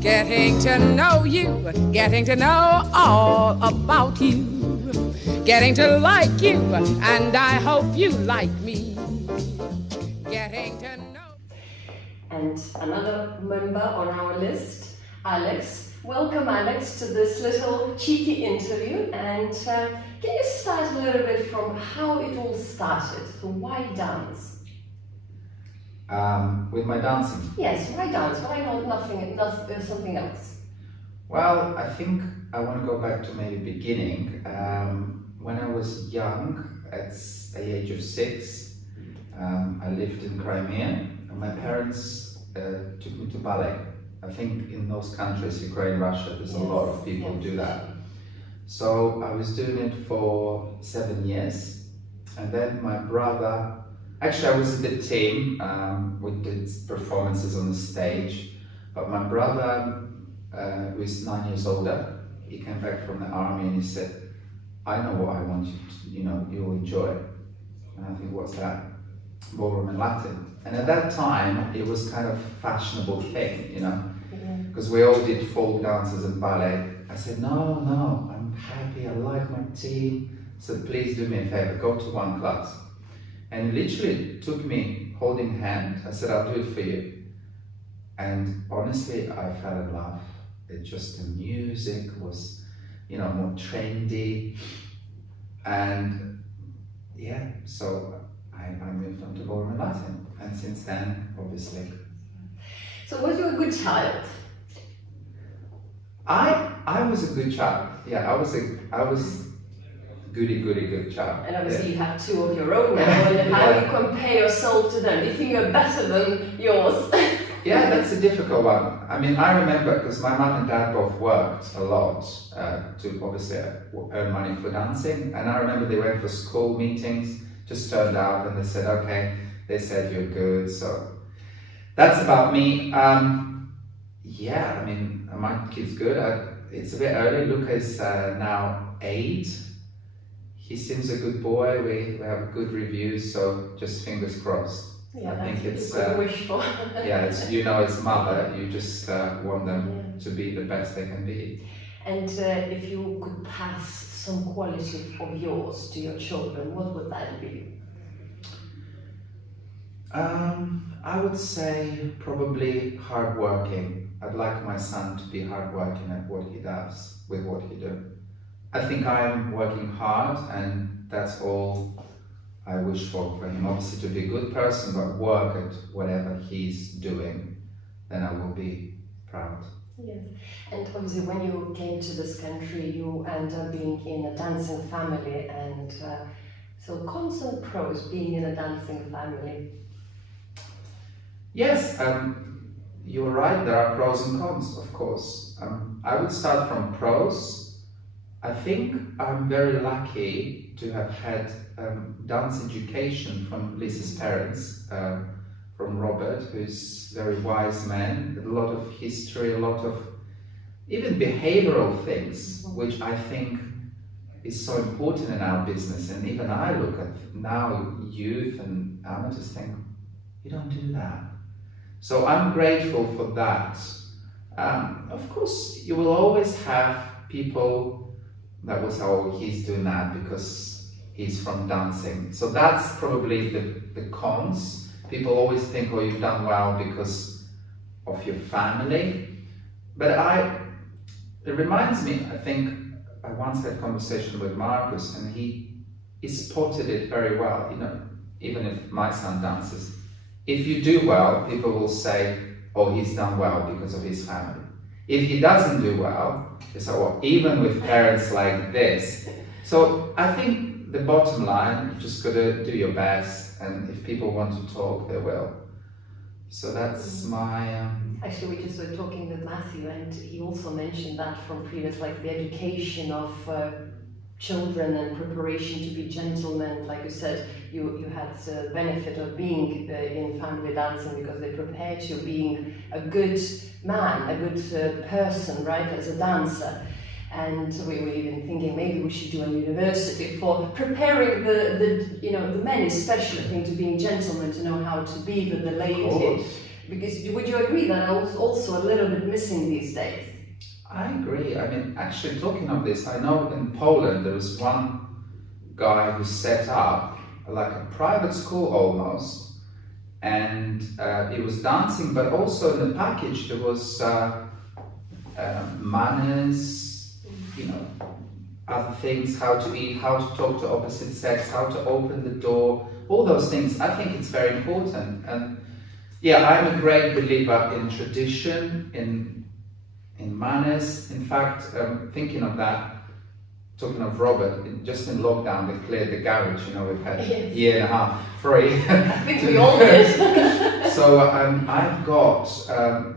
Getting to know you, getting to know all about you, getting to like you, and I hope you like me. Getting to know. And another member on our list, Alex. Welcome, Alex, to this little cheeky interview. And can you start a little bit from how it all started? So why dance? With my dancing? Yes, why dance? Why not something else? Well, I think I want to go back to maybe beginning. When I was young, at the age of 6, I lived in Crimea, and my parents took me to ballet. I think in those countries, Ukraine, Russia, there's a lot of people who do that. So I was doing it for 7 years, and then my brother, actually I was in the team, we did performances on the stage, but my brother, who is 9 years older, he came back from the army and he said, I know what I want you to, you'll enjoy. And I think, what's that? Ballroom and Latin. And at that time, it was kind of fashionable thing, because we all did folk dances and ballet. I said, no, I'm happy, I like my team. I said, please do me a favor, go to one class. And he literally took me holding hand. I said, I'll do it for you. And honestly, I fell in love. It just, the music was, more trendy. And yeah, so I moved on to Ballroom and Latin. And since then, obviously. So was you a good child? I was a good child. Yeah, I was goody good child. And obviously you have 2 of your own now, and how you compare yourself to them? Do you think you're better than yours? Yeah, that's a difficult one. I mean, I remember, because my mum and dad both worked a lot to obviously earn money for dancing, and I remember they went for school meetings, just turned out and they said, okay, they said you're good, so that's about me. Yeah, I mean, my kid's good. It's a bit early. Luca is now 8. He seems a good boy. We have good reviews, so just fingers crossed. Yeah, I think it's wishful. yeah, it's as mother, you just want them to be the best they can be. And if you could pass some quality of yours to your children, what would that be? I would say probably hardworking. I'd like my son to be hardworking at what he does, with what he does. I think I am working hard, and that's all I wish for him. Obviously to be a good person, but work at whatever he's doing, then I will be proud. Yes, and obviously when you came to this country, you ended up being in a dancing family, and so cons and pros being in a dancing family. Yes, you're right, there are pros and cons, of course. I would start from pros. I think I'm very lucky to have had dance education from Lisa's parents, from Robert, who's a very wise man, with a lot of history, a lot of even behavioral things, which I think is so important in our business. And even I look at now youth and amateurs think, you don't do that. So I'm grateful for that. Of course, you will always have people that will say, oh, he's doing that because he's from dancing. So that's probably the cons. People always think, oh, you've done well because of your family. But it reminds me, I think, I once had a conversation with Marcus, and he spotted it very well. Even if my son dances, if you do well, people will say, oh, he's done well because of his family. If he doesn't do well, they say, well, even with parents like this. So I think the bottom line, you just got to do your best, and if people want to talk, they will. So that's my... Actually, we just were talking with Matthew, and he also mentioned that from previous, like the education of children and preparation to be gentlemen. Like you said, you had the benefit of being in family dancing because they prepared you being a good man, a good person, right, as a dancer. And we were even thinking maybe we should do a university for preparing the men, especially, I think, to being gentlemen, to know how to be with the lady. Because would you agree that it's also a little bit missing these days? I agree. I mean, actually, talking of this, I know in Poland there was one guy who set up like a private school almost, and it was dancing, but also in the package there was manners, you know, other things, how to eat, how to talk to opposite sex, how to open the door, all those things. I think it's very important. And yeah, I'm a great believer in tradition, in manners. In fact, thinking of that, talking of Robert, just in lockdown they cleared the garage, you know, we've had a year and a half free. I think we all did. So I've got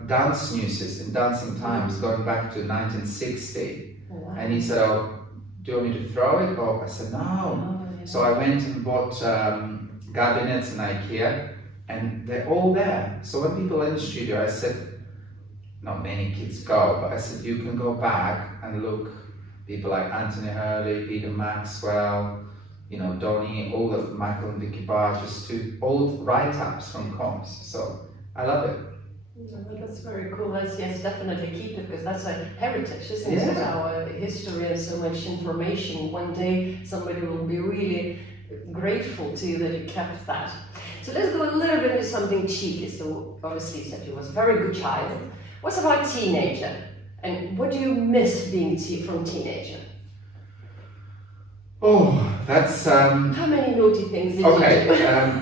dance newses in Dancing Times going back to 1960. Oh, wow. And he said, oh, do you want me to throw it? Oh, I said, no. Oh, yeah. So I went and bought Ivanets in IKEA, and they're all there. So when people in the studio, I said, not many kids go, but I said, you can go back and look, people like Anthony Hurley, Peter Maxwell, you know, Donny, all of Michael and Vicky Barges, to old write-ups from comps. So I love it. Well, that's very cool. Yes, definitely keep it, because that's a heritage, isn't it? Yeah. Our history and so much information. One day somebody will be really grateful to you that you kept that. So let's go a little bit into something cheeky. So obviously you said you was a very good child. What's about teenager? And what do you miss being from teenager? Oh, that's... How many naughty things did you do?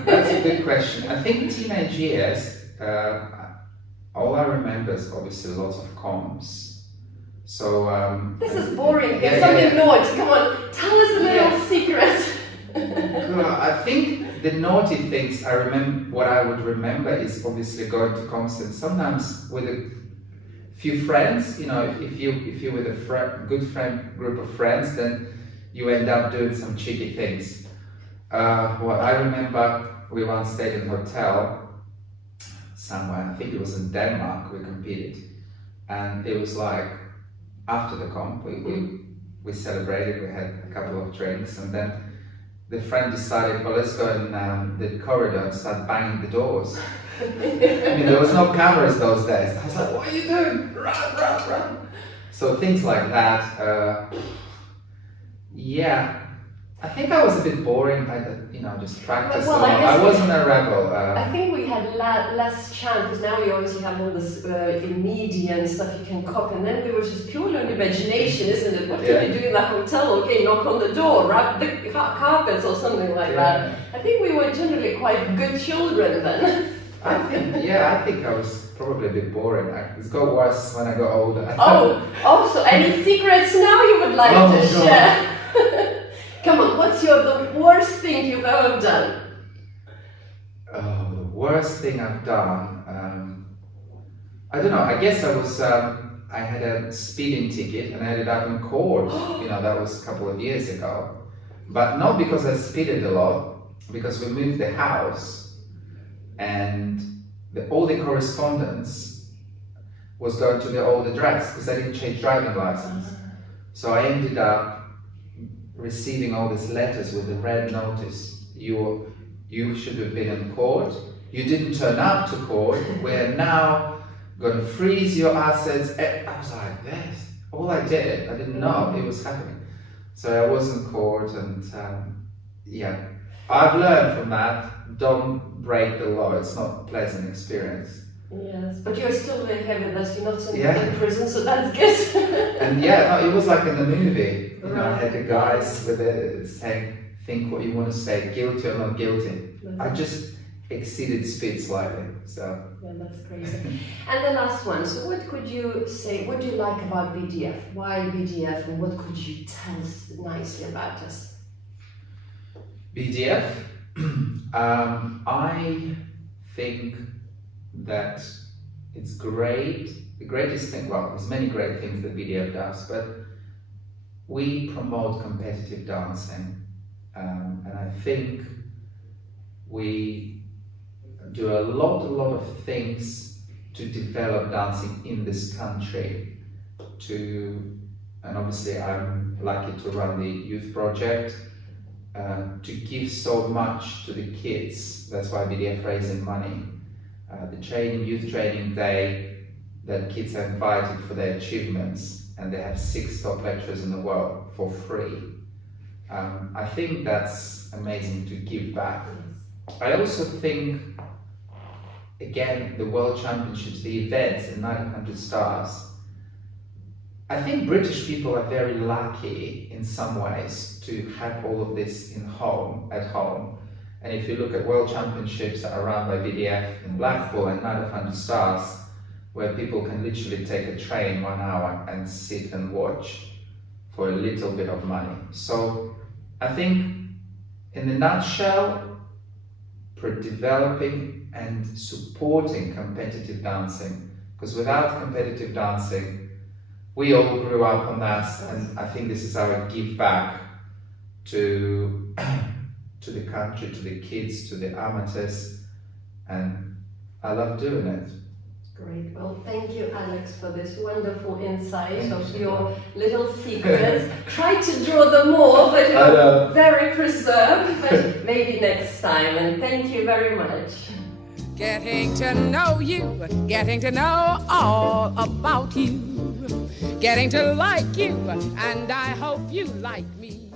That's a good question. I think teenage years, all I remember is obviously lots of comms. So... this is boring. There's something naughty. Come on, tell us a little secret. I think the naughty things I remember, what I would remember is obviously going to comms, and sometimes with a few friends, you know, if you're with a group of friends, then you end up doing some cheeky things. Well, I remember we once stayed in a hotel somewhere, I think it was in Denmark, we competed, and it was like after the comp, we celebrated, we had a couple of drinks, and then the friend decided, well, let's go in the corridor and start banging the doors. I mean, there was no cameras those days. I was like, what are you doing? Run, run, run. So things like that. Yeah, I think I was a bit boring. I, you know, just practiced a lot. I wasn't a rebel. I think we had less chance, because now you obviously have all this media and stuff you can copy, and then we were just purely on imagination, isn't it? What can you do in the hotel? Okay, knock on the door, wrap the carpets or something like that. I think we were generally quite good children then. I think I was probably a bit boring. It's got worse when I got older. So any secrets now you would like to share? Come on, what's the worst thing you've ever done? Oh, the worst thing I've done? I don't know, I guess I was, I had a speeding ticket and I ended up in court. You know, that was a couple of years ago. But not because I speeded a lot, because we moved the house and all the correspondence was going to the old address because I didn't change driving license. So I ended up receiving all these letters with a red notice. You should have been in court. You didn't turn up to court. We're now going to freeze your assets. I was like, this. All I did, I didn't know it was happening. So I was in court, and yeah, I've learned from that. Don't break the law. It's not a pleasant experience. Yes, but you're still very heavy that you're not in prison, so that's good. And yeah, no, it was like in the movie. You know, I had the guys with it saying, think what you want to say, guilty or not guilty. I just exceeded speed slightly, so. Yeah, that's crazy. And the last one, so what could you say, what do you like about BDF? Why BDF, and what could you tell us nicely about us? BDF? I think that it's great. The greatest thing, well, there's many great things that BDF does, but we promote competitive dancing, and I think we do a lot of things to develop dancing in this country. And obviously I'm lucky to run the youth project, to give so much to the kids. That's why BDF raising money. the youth training day, that kids are invited for their achievements, and they have 6 top lecturers in the world for free. I think that's amazing to give back. I also think, again, the World Championships, the events in 900 stars, I think British people are very lucky in some ways to have all of this at home. And if you look at World Championships that are run by BDF in Blackpool and 900 stars, where people can literally take a train 1 hour and sit and watch for a little bit of money. So I think, in a nutshell, for developing and supporting competitive dancing, because without competitive dancing, we all grew up on that, and I think this is our give back to the country, to the kids, to the amateurs, and I love doing it. Great. Well, thank you, Alex, for this wonderful insight of your little secrets. Try to draw them more, but you're very preserved, but maybe next time. And thank you very much. Getting to know you, getting to know all about you, getting to like you, and I hope you like me.